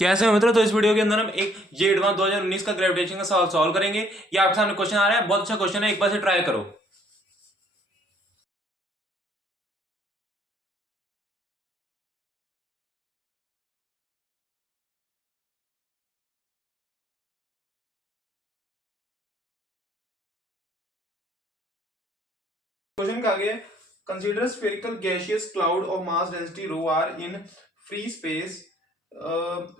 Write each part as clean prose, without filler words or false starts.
कैसे हो मित्रों? तो इस वीडियो के अंदर हम एक ये एडवांस 2019 का ग्रेविटेशन का सवाल सॉल्व करेंगे। ये आपके सामने क्वेश्चन आ रहा है, बहुत अच्छा क्वेश्चन है, एक बार से ट्राई करो। क्वेश्चन का आगे, consider spherical gaseous cloud of mass density rho R in free space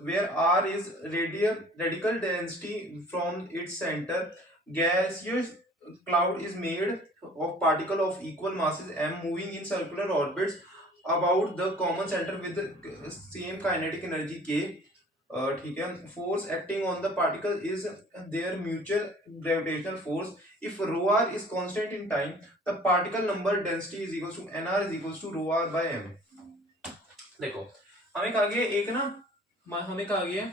where r is radical density from its center. Gaseous cloud is made of particle of equal masses m moving in circular orbits about the common center with the same kinetic energy k. ठीक है, force acting on the particle is there mutual gravitational force if rho R is constant in time the particle number density is equal to N R is equal to rho R by M. देखो हमें कहा गया एक ना, हमें कहा गया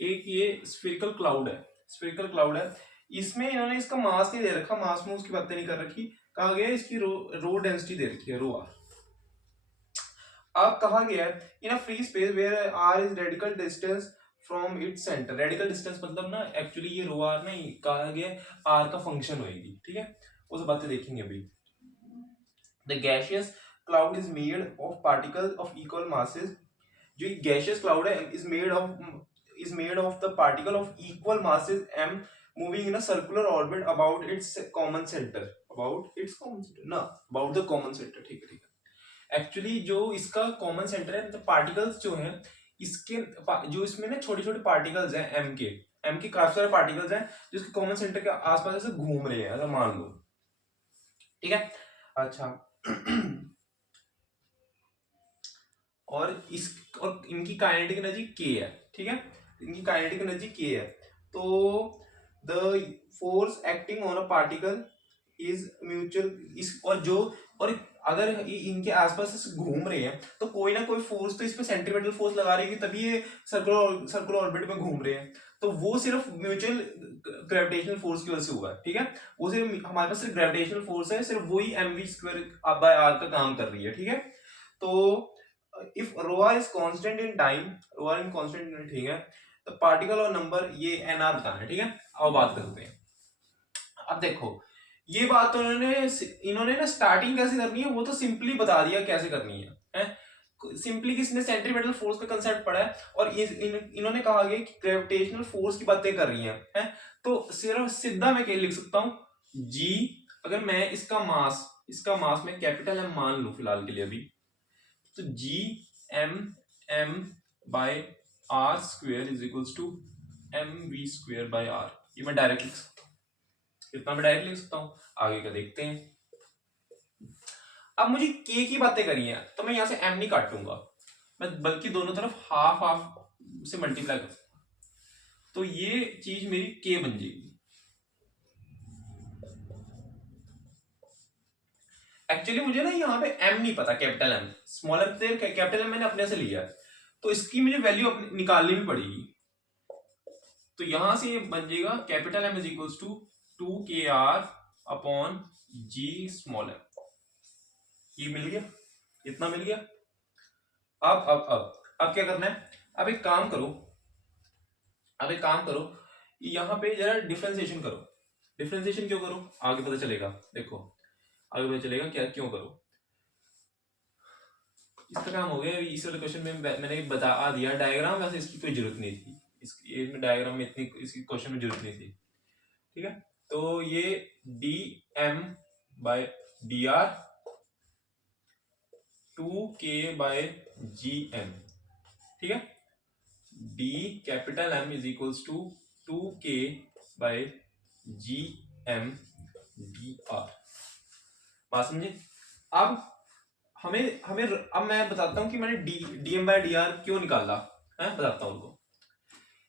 एक ये स्फेरिकल क्लाउड है, स्फेरिकल क्लाउड है, इसमें इन्होंने इसका मास नहीं दे रखा, मास में उसकी बातें नहीं कर रखी, कहा गया इसकी रो डेंसिटी दे रखी है रो आर। अब कहा गया है in a free space where R is radial distance from its centre. Radial distance मतलब ना एक्चुअली ये रो आर नहीं, कहा गया आर का फंक्शन होगी, ठीक है, वो सब बातें देखेंगे अभी। The gaseous cloud is made of particles of equal masses. जो गैसियस क्लाउड है is made of the particle of equal masses m moving in a circular orbit about it's common centre, about it's common centre ना, about the common centre, ठीक है ठीक है। Actually जो इसका common centre है, मतलब पार्टिकल्स जो हैं इसके जो इसमें ना छोटे छोटे पार्टिकल्स हैं एम के काफी सारे पार्टिकल्स हैं जो इसके कॉमन सेंटर के आसपास ऐसे घूम रहे हैं, अगर मान लो, ठीक है। अच्छा और इनकी काइनेटिक एनर्जी के है, ठीक है, इनकी काइनेटिक एनर्जी के है। तो the force acting on a particle is mutual, इस और अगर इनके आसपास घूम रहे हैं तो कोई ना कोई फोर्स तो इसमें सेंट्रीपिटल फोर्स लगा रही है, तभी ये सर्कुलर ऑर्बिट में घूम रहे हैं। तो वो सिर्फ म्यूचुअल ग्रेविटेशनल फोर्स की वजह से हुआ है, ठीक है, वो सिर्फ हमारे पास सिर्फ ग्रेविटेशनल फोर्स है, सिर्फ वही mv² बाय आर का काम कर रही है, ठीक है। तो if rho r is constant in time, rho r in constant in, ठीक है, तो पार्टिकल और नंबर ये nr बताना है, ठीक है। अब बात करते हैं। अब देखो ये बात तो इन्होंने ना स्टार्टिंग कैसे करनी है वो तो सिंपली बता दिया कैसे करनी है? सिंपली किसने सेंट्रीपिटल फोर्स का कंसेप्ट पढ़ा है और इन्होंने कहा गया कि ग्रेविटेशनल फोर्स की बातें कर रही हैं, तो सिर्फ सीधा मैं क्या लिख सकता हूं जी। अगर मैं इसका मास में कैपिटल एम मान लू फिलहाल के लिए अभी, तो G M by R square is equals to M V square by R. ये मैं डायरेक्ट लिख सकता हूँ, इतना मैं डायरेक्ट लिख सकता हूँ। आगे का देखते हैं। अब मुझे के की बातें करी है तो मैं यहां से एम नहीं काटूंगा, मैं बल्कि दोनों तरफ हाफ हाफ से मल्टीप्लाई करूंगा, तो ये चीज मेरी के बन जाएगी। एक्चुअली मुझे ना यहाँ पे एम नहीं पता, कैपिटल एम स्मॉल एम से कैपिटल एम मैंने अपने से लिया है, तो इसकी मुझे वैल्यू निकालनी भी पड़ेगी। तो यहां से ये बन जाएगा capital M is equals to 2kr upon G small M. ये मिल गया, इतना मिल गया। अब क्या करना है? अब एक काम करो, यहां पे जरा डिफरेंशिएशन करो। डिफरेंशिएशन क्यों करो आगे पता चलेगा, देखो आगे पता चलेगा क्या क्यों करो। इसका काम हो गया। इस वाले क्वेश्चन में मैंने बता दिया डायग्राम, वैसे इसकी कोई जरूरत नहीं थी, इसमें डायग्राम में इतनी इसकी क्वेश्चन में जरूरत नहीं थी, ठीक है। तो ये D M by D R 2k by G M, ठीक है, D capital M is equals to 2k by G M D R. बात समझे? अब अब मैं बताता हूं कि मैंने D M by D R क्यों निकाला है, बताता हूं उनको।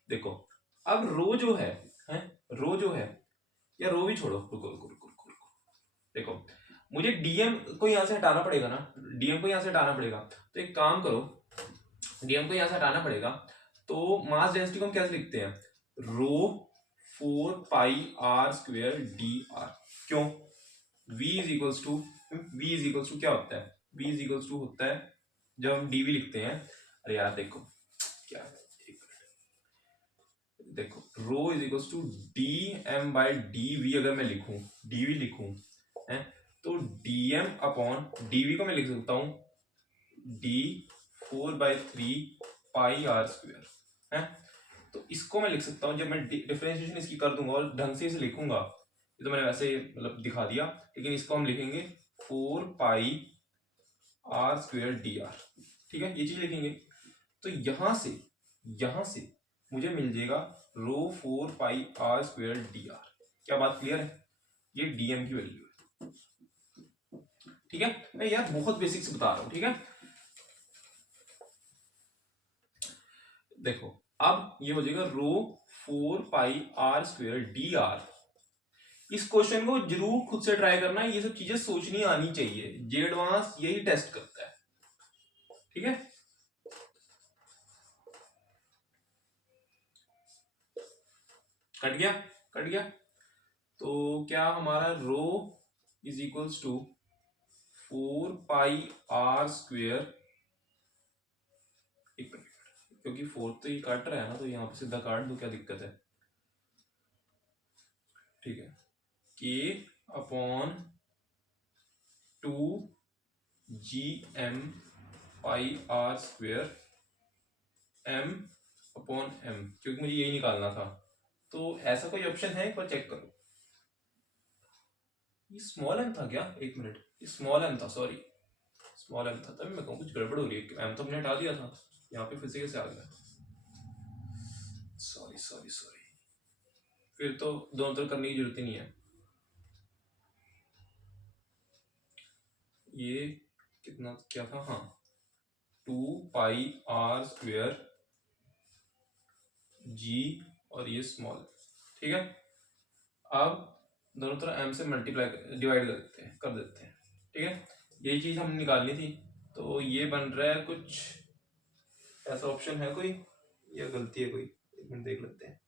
देखो अब रो जो है या रो भी छोड़ो, रुको। देखो मुझे डीएम को यहां से हटाना पड़ेगा ना, डीएम को यहां से हटाना पड़ेगा, तो एक काम करो, डीएम को यहां से हटाना पड़ेगा, तो मास डेंसिटी को हम कैसे लिखते हैं? रो 4 pi R square D R. क्यों? v इज इक्वल्स टू क्या होता है? v इज इक्वल्स टू होता है जब हम dv लिखते हैं। अरे यार देखो क्या, देखो rho is equal to D M by D V, अगर मैं लिखूं डी वी लिखूं है तो D M upon D V को मैं लिख सकता हूं डी 4/3 पाई आर स्क्वेयर है। तो इसको मैं लिख सकता हूं, जब मैं डिफरेंशिएशन इसकी कर दूंगा और ढंग से इसे लिखूंगा, ये तो मैंने वैसे मतलब दिखा दिया, लेकिन इसको हम लिखेंगे 4 pi R square D R, ठीक है, ये चीज लिखेंगे। तो यहां से मुझे मिल जाएगा रो 4 pi R square D R. क्या बात क्लियर है? ये डीएम की वैल्यू है, ठीक है। मैं यार बहुत बेसिक से बता रहा हूं, ठीक है। देखो अब ये हो जाएगा रो 4 pi R square D R. इस क्वेश्चन को जरूर खुद से ट्राई करना, ये सब चीजें सोचनी आनी चाहिए, जे एडवांस यही टेस्ट करता है, ठीक है। कट गया। तो क्या हमारा rho is equals to 4 pi R square, क्योंकि 4 तो ये काट रहा है ना, तो यहाँ पे सीधा काट दो, क्या दिक्कत है, ठीक है। K upon 2 G M pi R square M upon M, क्योंकि मुझे यही निकालना था। तो ऐसा कोई ऑप्शन है, एक बार चेक करो। ये स्मॉल एम था क्या? एक मिनट, ये स्मॉल एम था, सॉरी स्मॉल एम था, तभी मैं कहूँ कुछ गड़बड़ हो रही है, एम तो हमने हटा दिया था, यहाँ पे फिर से कैसे आ गया, सॉरी सॉरी सॉरी, फिर तो दोनों तरफ करने की जरूरत ही नहीं है। ये कितना क्या था, हाँ 2 पाई आर स्क्वेयर जी और ये स्मॉल, ठीक है। अब दोनों तरफ m से मल्टीप्लाई डिवाइड कर देते हैं, ठीक है। यही चीज हमने निकालनी थी। तो ये बन रहा है कुछ ऐसा, ऑप्शन है कोई या गलती है कोई, एक मिनट देख लेते हैं।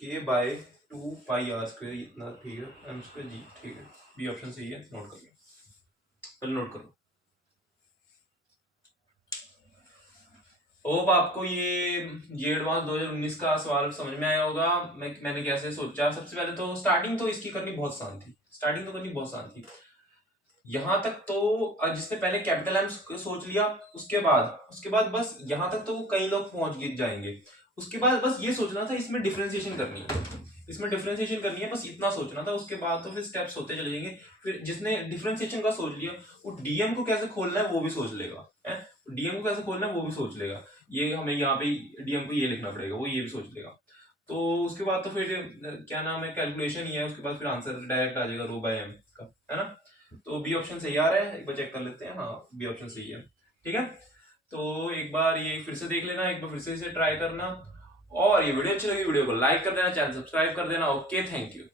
k by 2 pi R square इतना, ठीक है, एम स्क्वेयर जी, ठीक है, बी ऑप्शन सही है, नोट करिए, पहले नोट करो। होप आपको ये एडवांस 2019 का सवाल समझ में आया होगा। मैंने कैसे सोचा, सबसे पहले तो स्टार्टिंग तो इसकी करनी बहुत आसान थी, यहां तक तो जिसने पहले कैपिटल एम सोच लिया, उसके बाद बस यहां तक तो कई लोग पहुंच जाएंगे। उसके बाद बस ये सोचना था इसमें डिफरेंशिएशन करनी है, बस इतना सोचना था। उसके बाद तो फिर स्टेप्स होते चले जाएंगे। फिर जिसने डिफरेंशिएशन का सोच लिया, वो डीएम को कैसे खोलना है वो भी सोच लेगा, डीएम को कैसे खोलना है वो भी सोच लेगा। ये हमें यहाँ पे डीएम को ये लिखना पड़ेगा, वो ये भी सोच लेगा। तो उसके बाद तो फिर क्या नाम है, कैलकुलेशन ही है, उसके बाद फिर आंसर डायरेक्ट आ जाएगा रो बाय एम का, है ना। तो बी ऑप्शन सही आ रहा है, एक बार चेक कर लेते हैं, हाँ बी ऑप्शन सही है, ठीक है। तो एक बार ये फिर से देख लेना, एक बार फिर से इसे ट्राई करना, और ये वीडियो अच्छी लगी वीडियो को लाइक कर देना, चैनल सब्सक्राइब कर देना। Okay, thank you.